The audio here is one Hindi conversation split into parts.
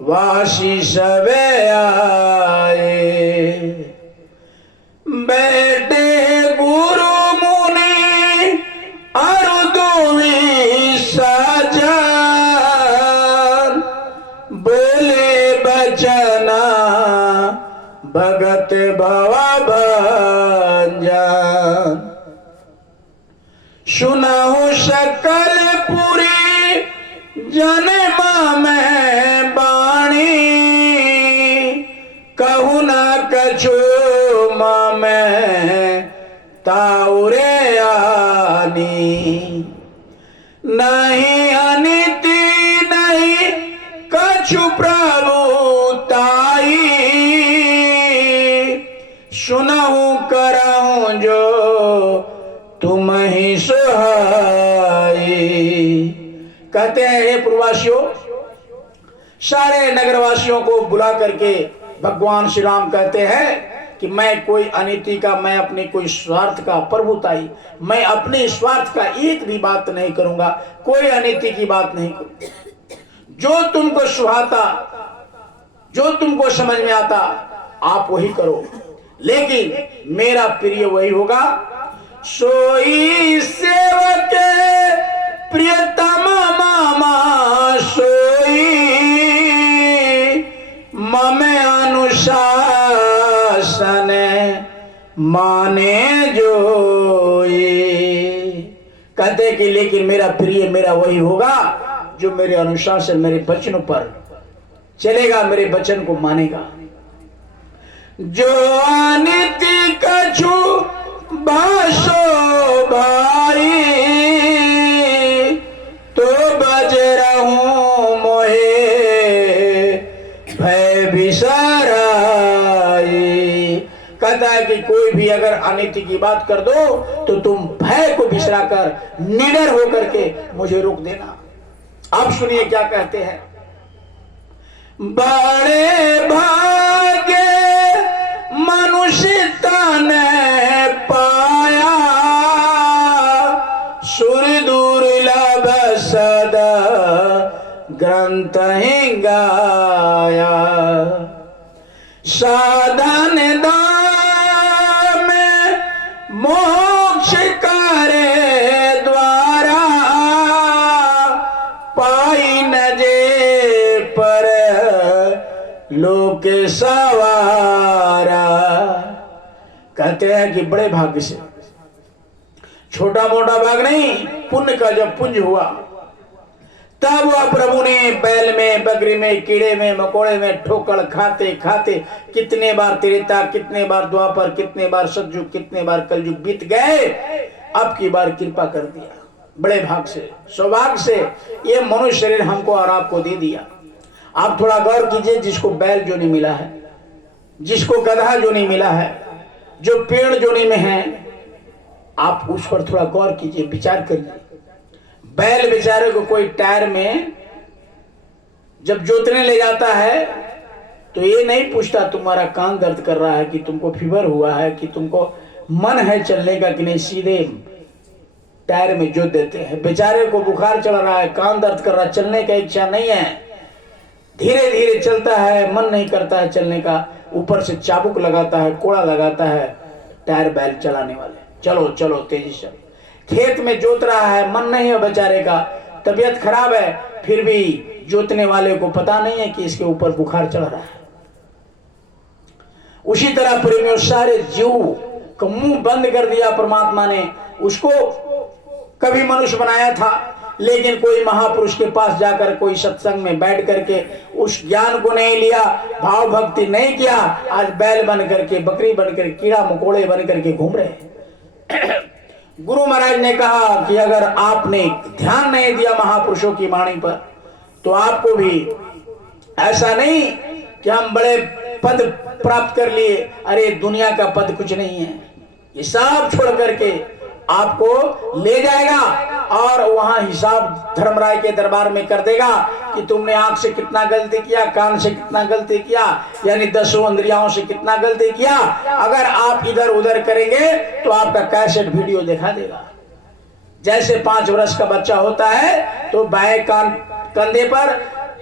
वासी सवे आए। बैठे गुरु मुनि और दुवी साजन, बोले बचना भगत भवा भंजन। सुनाहु सकल पुरी जन्मा में बाणी, कहू न कछु में ताउरे आनी। नहीं अनिति नहीं कछु प्रभु ताई, सुनहु करहु जो तुम ही सुहाई। कहते हैं हे पूर्ववासियों, सारे नगरवासियों को बुला करके भगवान श्री राम कहते हैं कि मैं कोई अनीति का, मैं अपने कोई स्वार्थ का प्रभुताई, मैं अपने स्वार्थ का एक भी बात नहीं करूंगा, कोई अनीति की बात नहीं करूंगा। जो तुमको सुहाता, जो तुमको समझ में आता आप वही करो, लेकिन मेरा प्रिय वही होगा। सोई सेवक प्रियतम मामा सोई, मम अनुशासन माने जोई। कहते कि लेकिन मेरा प्रिय मेरा वही होगा जो मेरे अनुशासन, मेरे वचनों पर चलेगा, मेरे वचन को मानेगा। जो अनिति कछु भाषो भाई, तो बज रहूं मोहे भय बिसराई। कहता है कि कोई भी अगर अनिति की बात कर दो तो तुम भय को बिसराकर निडर होकर के मुझे रोक देना। अब सुनिए क्या कहते हैं। बड़े भाग्य मनुष्य तन पाया, सुर दुर्लभ सदा ग्रंथ ही गाया। साधन दाम मोक्ष करे द्वारा, पाई न जे पर लोक सवारा। कहते हैं कि बड़े भाग्य से, छोटा मोटा भाग नहीं, पुण्य का जब पुंज हुआ तब वह प्रभु ने बैल में, बकरी में, कीड़े में, मकोड़े में ठोकर खाते खाते कितने बार त्रेता, कितने बार द्वापर, कितने बार सतयुग, कितने बार कलयुग बीत गए, अब की बार कृपा कर दिया। बड़े भाग से, सौभाग्य से ये मनुष्य शरीर हमको और आपको दे दिया। आप थोड़ा गौर कीजिए, जिसको बैल जो नहीं मिला है, जिसको गधा जो नहीं मिला है, जो पेड़ जोनी में है, आप उस पर थोड़ा गौर कीजिए, विचार करिए। बैल बेचारे को कोई टायर में जब जोतने ले जाता है तो ये नहीं पूछता तुम्हारा कान दर्द कर रहा है कि तुमको फीवर हुआ है कि तुमको मन है चलने का कि नहीं, सीधे टायर में जोत देते हैं। बेचारे को बुखार चढ़ रहा है, कान दर्द कर रहा है, चलने का इच्छा नहीं है, धीरे धीरे चलता है, मन नहीं करता है चलने का, ऊपर से चाबुक लगाता है, कोड़ा लगाता है टायर बैल चलाने वाले, चलो चलो तेजी से। खेत में जोत रहा है, मन नहीं है बेचारे का, तबीयत खराब है, फिर भी जोतने वाले को पता नहीं है कि इसके ऊपर बुखार चढ़ रहा है। उसी तरह प्रेमियों, सारे जीव का मुंह बंद कर दिया परमात्मा ने। उसको कभी मनुष्य बनाया था, लेकिन कोई महापुरुष के पास जाकर, कोई सत्संग में बैठ करके उस ज्ञान को नहीं लिया, भाव भक्ति नहीं किया, आज बैल बन करके, बकरी बन करके, कीड़ा मकोड़े बन करके घूम रहे। गुरु महाराज ने कहा कि अगर आपने ध्यान नहीं दिया महापुरुषों की वाणी पर, तो आपको भी ऐसा नहीं कि हम बड़े पद प्राप्त कर लिए, अरे दुनिया का पद कुछ नहीं है, ये सब छोड़ करके आपको ले जाएगा और वहां हिसाब धर्मराय के दरबार में कर देगा कि तुमने आंख से कितना गलती किया, कान से कितना गलती किया, यानी 10 इंद्रियों से कितना गलती किया। अगर आप इधर उधर करेंगे तो आपका कैसेट वीडियो दिखा देगा। जैसे 5 वर्ष का बच्चा होता है तो बाएं कान कंधे पर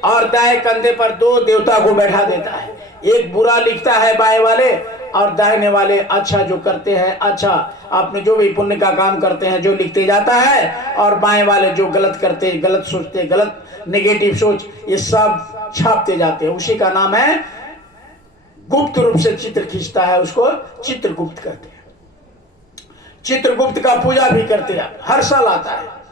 और दाएं कंधे पर दो देवता को बैठा देता है। एक बुरा लिखता है बाएं वाले, और दाहिने वाले अच्छा जो करते हैं, अच्छा आपने जो भी पुण्य का काम करते हैं जो लिखते जाता है, और बाएं वाले जो गलत करते, गलत सोचते, गलत नेगेटिव सोच, ये सब छापते जाते हैं। उसी का नाम है गुप्त रूप से चित्र खींचता है, उसको चित्रगुप्त कहते हैं। चित्रगुप्त का पूजा भी करते हैं, हर साल आता है।